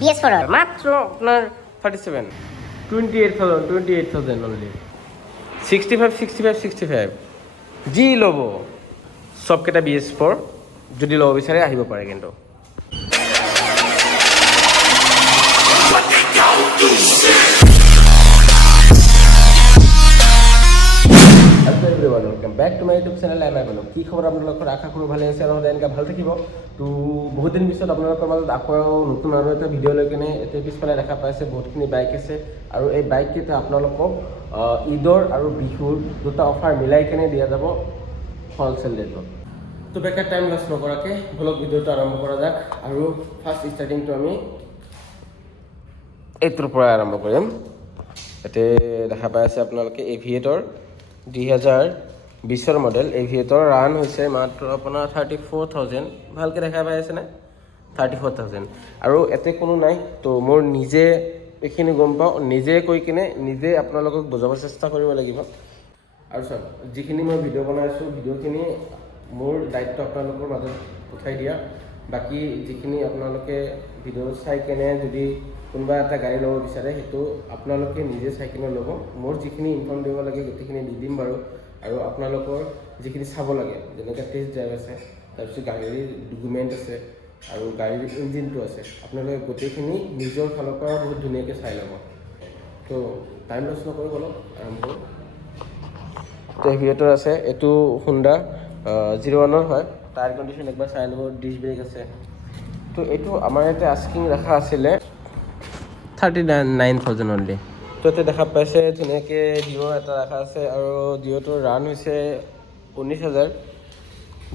BS4 এর মাত্র আপনার 37 28,000 অনলি 65 যি ল'ব চবকেইটা BS4 যদি ল'ব বিচাৰে আহিব পাৰে কিন্তু welcome back to my YouTube channel M I बोलो की खबर আপোনালোকৰ আশা কৰোঁ ভালে আছে আৰু এনেকৈ ভাল থাকিব তো বহুত দিন পিছত আপোনালোকৰ মাজত আকৌ নতুন আৰু এটা ভিডিঅ' লৈ কিনে এতিয়া পিছফালে দেখা পাইছে বহুতখিনি বাইক আছে আৰু এই বাইককেইটা আপোনালোকক ঈদৰ আৰু বিহুৰ দুটা অফাৰ মিলাই কিনে দিয়া যাব হ'লচেল ৰেটত তো বেকাৰ টাইম লছ নকৰাকৈ ব্লগ ভিডিঅ'টো আৰম্ভ কৰা যাক আৰু ফাৰ্ষ্ট ষ্টাৰ্টিংটো আমি এইটোৰ পৰা আৰম্ভ কৰিম ইয়াতে দেখা পাই আছে আপোনালোকে এভিয়েটৰ 2020 মডেল এভিয়েটৰ ৰান হৈছে মাত্ৰ আপোনাৰ 34,000 ভালকৈ দেখা পাই আছে না 34,000 আৰু এতে কোনো নাই তো মোৰ নিজে এইখিনি গম পাওঁ নিজে কৈ কিনে নিজে আপোনালোকক বুজাব চেষ্টা কৰিব লাগিব আৰু সব যিখিনি মই ভিডিঅ' বনাইছোঁ ভিডিঅ'খিনি মোৰ দায়িত্ব আপোনালোকৰ মাজত উঠাই দিয়া বাকি যিখিনি আপোনালোকে ভিডিঅ' চাই কেনে যদি কোনোবা এটা গাড়ী ল'ব বিচাৰে সেইটো আপোনালোকে নিজে চাই কিনে ল'ব মোৰ যিখিনি ইনফৰ্ম দিব লাগে গোটেইখিনি দি দিম বাৰু আৰু আপোনালোকৰ যিখিনি চাব লাগে যেনেকৈ টেষ্ট ড্ৰাইভ আছে তাৰপিছত গাড়ীৰ ডকুমেণ্ট আছে আৰু গাড়ীৰ ইঞ্জিনটো আছে আপোনালোকে গোটেইখিনি নিজৰ ফালৰ পৰা বহুত ধুনীয়াকৈ চাই ল'ব তো টাইম লছ নকৰি অলপ আৰম্ভ তো এভিয়েটৰ আছে এইটো হুণ্ডা 01 হয় টায়াৰ কণ্ডিশ্যন একবাৰ চাই ল'ব ডিছ ব্ৰেক আছে তো এইটো আমাৰ ইয়াতে আস্কিং ৰাখা আছিলে 39,000 অনলি তো এতিয়া দেখা পাইছে ধুনীয়াকৈ ডিঅ' এটা ৰাখা আছে আৰু ডিঅ'টোৰ ৰান হৈছে 19,000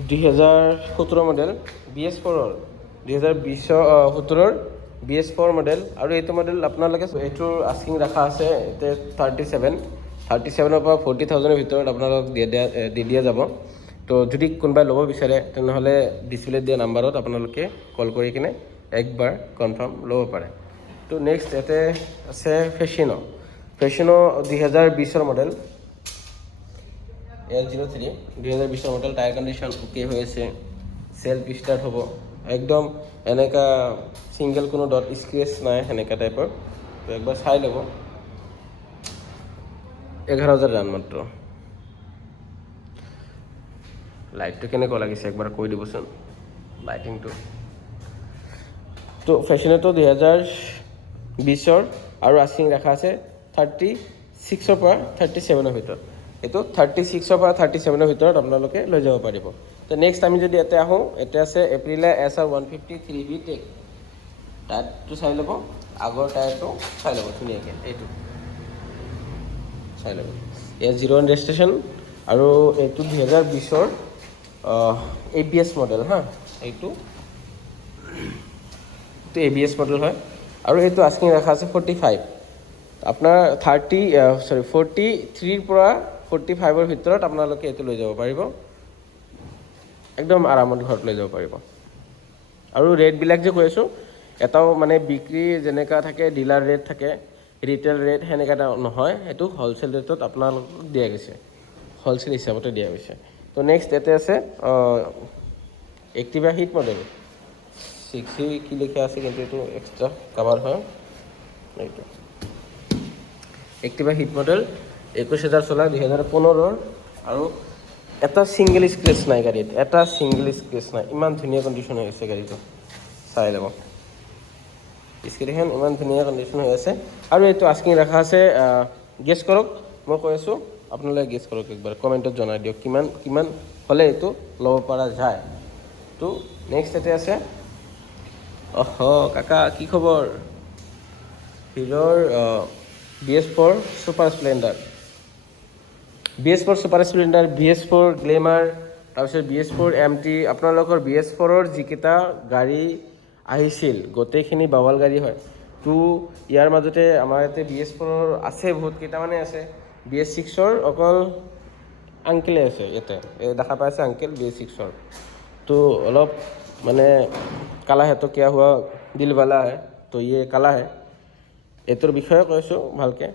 2017 মডেল BS4ৰ 2017ৰ BS4 মডেল আৰু এইটো মডেল আপোনালোকে এইটোৰ আস্কিং ৰাখা আছে এতিয়া 37ৰ পৰা 40,000ৰ ভিতৰত আপোনালোক দি দিয়া যাব তো যদি কোনোবাই ল'ব বিচাৰে তেনেহ'লে ডিছপ্লেত দিয়া নাম্বাৰত আপোনালোকে কল কৰি কিনে একবাৰ কনফাৰ্ম ল'ব পাৰে তো নেক্সট ইয়াতে আছে ফেচিনো 2020ৰ মডেল L03 2020ৰ মডেল টায়াৰ কণ্ডিশ্যন অ'কে হৈ আছে চেল্ফ ষ্টাৰ্ট হ'ব একদম এনেকা সিঙ্গেল কোনো ডট স্ক্ৰেচ নাই সেনেকা টাইপৰ তো একবাৰ চাই ল'ব 11,000 ৰান মাত্ৰ লাইটটো কেনেকুৱা লাগিছে একবাৰ কৈ দিবচোন লাইটিংটো তো ফেচিনোটো 2020ৰ আৰু আস্কিং ৰাখা আছে 36ৰ পৰা 37ৰ ভিতৰত এইটো 36ৰ পৰা 37ৰ ভিতৰত আপোনালোকে লৈ যাব পাৰিব তো নেক্সট আমি যদি ইয়াতে আহোঁ এতিয়া আছে এপ্ৰিলা SR 150 3V টেক টায়াৰটো চাই ল'ব আগৰ টায়াৰটো চাই ল'ব ধুনীয়াকৈ এইটো চাই ল'ব এয়া 01 ৰেজিষ্ট্ৰেশ্যন আৰু এইটো 2020ৰ ABS মডেল হা এইটো ABS মডেল হয় আৰু এইটো আস্কিং ৰাখা আছে 45 আপোনাৰ 43ৰ পৰা 45ৰ ভিতৰত আপোনালোকে এইটো লৈ যাব পাৰিব একদম আৰামত ঘৰত লৈ যাব পাৰিব আৰু ৰেটবিলাক যে কৈ আছোঁ এটাও মানে বিক্ৰী যেনেকুৱা থাকে ডিলাৰ ৰেট থাকে ৰিটেল ৰেট সেনেকুৱা এটা নহয় এইটো হ'লচেল ৰেটত আপোনালোকক দিয়া গৈছে হ'লচেল হিচাপতে দিয়া গৈছে তো নেক্সট ইয়াতে আছে এক্টিভা হিট মডেল 6 কি লিখা আছে কিন্তু এইটো এক্সট্ৰা কাভাৰ হয় এইটো এক্টিভা হিট মডেল 21,000 চলা 2015ৰ আৰু এটা ছিংগল স্ক্ৰেচ নাই গাড়ীত এটা ছিংগল স্ক্ৰেচ নাই ইমান ধুনীয়া কণ্ডিশ্যন হৈ আছে গাড়ীটো চাই ল'ব স্ক্ৰিনখন ইমান ধুনীয়া কণ্ডিশ্যন হৈ আছে আৰু এইটো আস্কিং ৰাখা আছে গেছ কৰক মই কৈ আছোঁ আপোনালোকে গেছ কৰক একবাৰ কমেণ্টত জনাই দিয়ক কিমান হ'লে এইটো ল'ব পৰা যায় তো নেক্সট ইয়াতে আছে কাকা কি খবৰ হিৰোৰ BS4 super Splendor BS4 glamour তাৰপিছত BS4 MT আপোনালোকৰ BS4ৰ যিকেইটা গাড়ী আহিছিল গোটেইখিনি বাৱাল গাড়ী হয় তো ইয়াৰ মাজতে আমাৰ ইয়াতে BS4ৰ আছে বহুত কেইটামানে আছে BS6ৰ অকল আংকেলে আছে ইয়াতে দেখা পাইছে আংকেল BS6ৰ তো অলপ মানে কালা है तो क्या हुआ दिल वाला है तो ये काला है এইটোৰ বিষয়ে কৈছোঁ ভালকৈ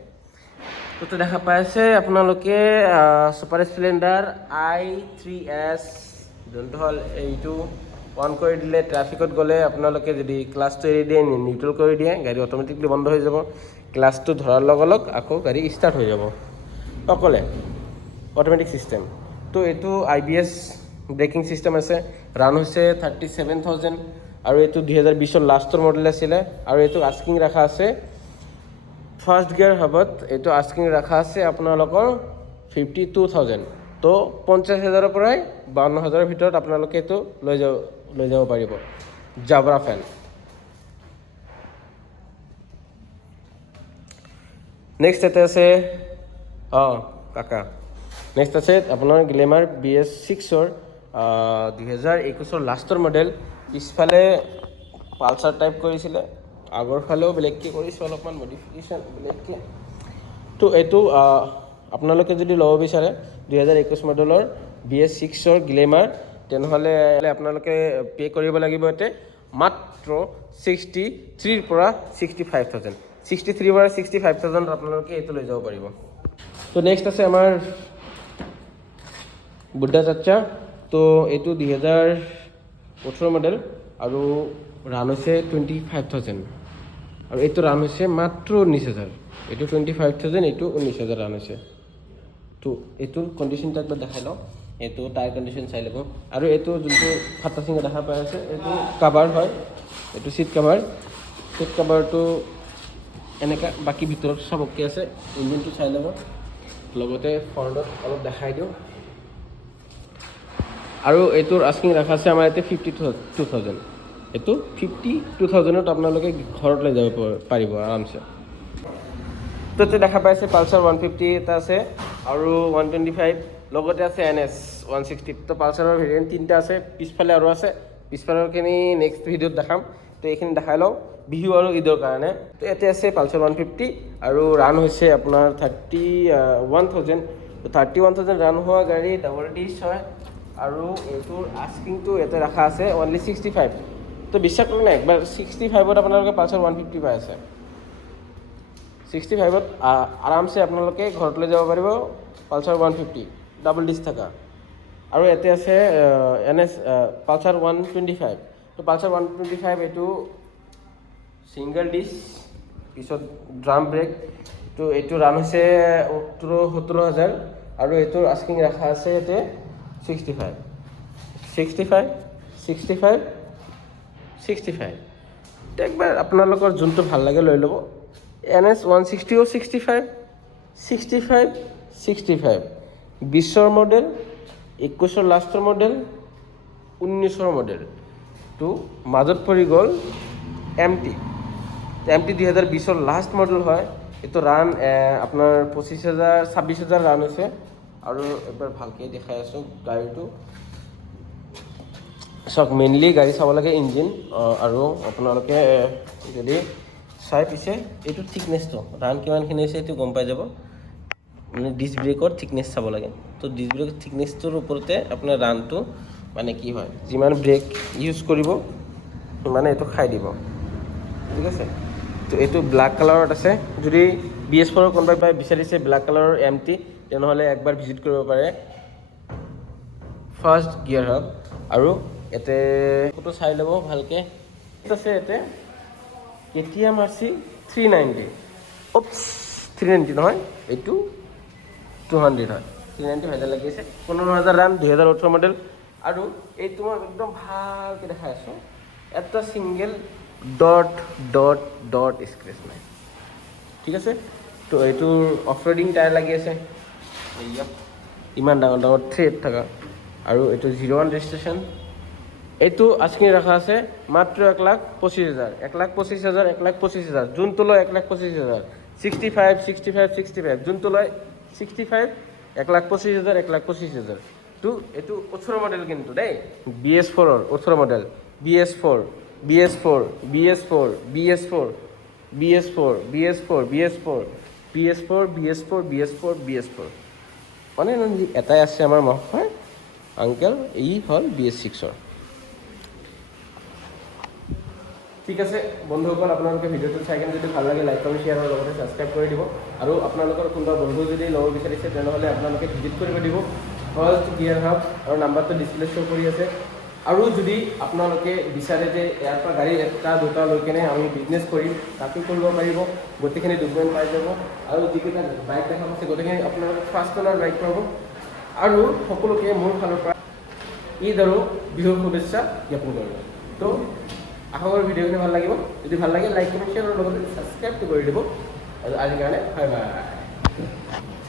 তো দেখা পাইছে আপোনালোকে ছুপাৰ স্প্লেণ্ডাৰ i3s যোনটো হ'ল এইটো অন কৰি দিলে ট্ৰাফিকত গ'লে আপোনালোকে যদি ক্লাছটো এৰি দিয়ে নিউট্ৰেল কৰি দিয়ে গাড়ী অট'মেটিকলি বন্ধ হৈ যাব ক্লাছটো ধৰাৰ লগে লগে আকৌ গাড়ী ষ্টাৰ্ট হৈ যাব অকলে অট'মেটিক চিষ্টেম তো এইটো IBS ব্ৰেকিং চিষ্টেম আছে ৰান হৈছে 37,000 আৰু এইটো 2020 লাষ্টৰ মডেল আছিলে আৰু এইটো আস্কিং ৰাখা আছে ফাৰ্ষ্ট গিয়াৰ হাবত এইটো আস্কিং ৰাখা আছে আপোনালোকৰ 52,000 তো 50,000ৰ পৰাই 52,000ৰ ভিতৰত আপোনালোকে এইটো লৈ যাব পাৰিব জাব্ৰা ফেন নেক্সট এটা আছে কাকা নেক্সট আছে আপোনাৰ গ্লেমাৰ BS6ৰ 2021 লাষ্টৰ মডেল পিছফালে পালচাৰ টাইপ কৰিছিলে আগৰ ফালেও বেলেগকৈ কৰিছে অলপমান মডিফিকেশ্যন বেলেগকৈ তো এইটো আপোনালোকে যদি ল'ব বিচাৰে 2021 মডেলৰ BS6ৰ গ্লেমাৰ তেনেহ'লে আপোনালোকে পে' কৰিব লাগিব ইয়াতে মাত্ৰ 63ৰ পৰা 65,000 63 পৰা 65,000 আপোনালোকে এইটো লৈ যাব পাৰিব তো নেক্সট আছে আমাৰ বুদ্ধা চাচ্চা তো এইটো 2018 মডেল আৰু ৰান হৈছে 25,000 আৰু এইটো ৰান হৈছে মাত্ৰ 19,000 এইটো 25,000 এইটো 19,000 ৰান হৈছে তো এইটোৰ কণ্ডিশ্যনটো একবাৰ দেখাই লওঁ এইটো টায়াৰ কণ্ডিশ্যন চাই ল'ব আৰু এইটো যোনটো ফাটা চিঙা দেখা পাই আছে এইটো কাভাৰ হয় এইটো চিট কাভাৰটো এনেকৈ বাকী ভিতৰত চব অ'কে আছে ইঞ্জিনটো চাই ল'ব লগতে ফ্ৰণ্টত অলপ দেখাই দিওঁ আৰু এইটোৰ আস্কিং ৰাখা আছে আমাৰ ইয়াতে 52,000 এইটো 52,000ত আপোনালোকে ঘৰত লৈ যাব পাৰিব আৰামছে তো এইটো দেখা পাইছে পালচাৰ 150 এটা আছে আৰু 125 লগতে আছে NS 160 তো পালচাৰৰ ভেৰিয়েণ্ট 3টা আছে পিছফালে আৰু আছে পিছফালৰখিনি নেক্সট ভিডিঅ'ত দেখাম তো এইখিনি দেখাই লওঁ বিহু আৰু ঈদৰ কাৰণে তো ইয়াতে আছে পালচাৰ 150 আৰু ৰান হৈছে আপোনাৰ 31,000 তো 31,000 ৰান হোৱা গাড়ী ডাবল ডিছ হয় আৰু এইটোৰ আস্কিংটো ইয়াতে ৰাখা আছে অনলি 65 তো বিশ্বাস কৰক নাই একবাৰ 65ত আপোনালোকে পালচাৰ 150 পাই আছে 65ত আৰামছে আপোনালোকে ঘৰত লৈ যাব পাৰিব পালচাৰ 150 ডাবল ডিছ থকা আৰু ইয়াতে আছে NS পালচাৰ 125 তো পালচাৰ 125 এইটো ছিংগল ডিছ পিছত ড্ৰাম ব্ৰেক তো এইটো ৰান হৈছে 17,000 আৰু এইটোৰ আস্কিং ৰাখা আছে ইয়াতে 65 তো একবাৰ আপোনালোকৰ যোনটো ভাল লাগে লৈ ল'ব NS 160ও 65 20ৰ মডেল 21ৰ লাষ্টৰ মডেল 19ৰ মডেল তো মাজত পৰি গ'ল MT 2020ৰ লাষ্ট মডেল হয় এইটো ৰান আপোনাৰ 26,000 ৰান হৈছে আৰু একবাৰ ভালকৈ দেখাই আছোঁ গাড়ীটো চাওক মেইনলি গাড়ী চাব লাগে ইঞ্জিন আৰু আপোনালোকে যদি চাই পিছে এইটো থিকনেছটো ৰান কিমানখিনি হৈছে এইটো গম পাই যাব মানে ডিছ ব্ৰেকৰ থিকনেছ চাব লাগে তো ডিছ ব্ৰেকৰ থিকনেছটোৰ ওপৰতে আপোনাৰ ৰানটো মানে কি হয় যিমান ব্ৰেক ইউজ কৰিব সিমানে এইটো খাই দিব ঠিক আছে তো এইটো ব্লেক কালাৰত আছে যদি BS4ৰ কোনোবাই বিচাৰিছে ব্লেক কালাৰৰ MT তেনেহ'লে একবাৰ ভিজিট কৰিব পাৰে ফাৰ্ষ্ট গিয়াৰ হাব আৰু ইয়াতে ফটো চাই ল'ব ভালকৈ আছে ইয়াতে KTM RC 390 390 নহয় এইটো 200 হয় 390 ভাইজা লাগি আছে 15,000 ৰান 2018 মডেল আৰু এইটো মই একদম ভালকৈ দেখাই আছোঁ এটা ছিংগল ডট স্ক্ৰেচ নাই ঠিক আছে তো এইটোৰ অফ ৰ'ডিং টায়াৰ লাগি আছে ইমান ডাঙৰ থ্ৰেড থকা আৰু এইটো 01 ৰেজিষ্ট্ৰেশ্যন এইটো আস্কিং ৰাখা আছে মাত্ৰ 1,25,000 যোনটো লয় 1,25,000 65 যোনটো লয় 65 1,25,000 তো এইটো 18 মডেল কিন্তু দেই BS4ৰ 18 মডেল BS4 মানে এটাই আছে আমাৰ মহয় আংকেল এই হ'ল BS6ৰ ঠিক আছে বন্ধুসকল আপোনালোকে ভিডিঅ'টো চাই কিনে যদি ভাল লাগে লাইক কমেণ্ট শ্বেয়াৰ আৰু লগতে ছাবস্ক্ৰাইব কৰি দিব আৰু আপোনালোকৰ কোনোবা বন্ধু যদি ল'ব বিচাৰিছে তেনেহ'লে আপোনালোকে ভিজিট কৰিব দিব ফাৰ্ষ্ট গিয়াৰ হাব আৰু নাম্বাৰটো ডিছপ্লে শ্ব' কৰি আছে আৰু যদি আপোনালোকে বিচাৰে যে ইয়াৰ পৰা গাড়ী এটা দুটা লৈ কেনে আমি বিজনেছ কৰিম তাতো কৰিব পাৰিব গোটেইখিনি ডকুমেণ্ট পাই যাব আৰু যিকেইটা বাইক দেখা পাইছে গোটেইখিনি আপোনালোকে ফাৰ্ষ্ট অনাৰ বাইক পাব আৰু সকলোকে মোৰ ফালৰ পৰা ঈদ আৰু বিহুৰ শুভেচ্ছা জ্ঞাপন কৰিব তো আশা কৰোঁ ভিডিঅ'খিনি ভাল লাগিব যদি ভাল লাগে লাইক কমেণ্ট শ্বেয়াৰ আৰু লগতে ছাবস্ক্ৰাইবটো কৰি দিব আৰু আজিৰ কাৰণে বাই বাই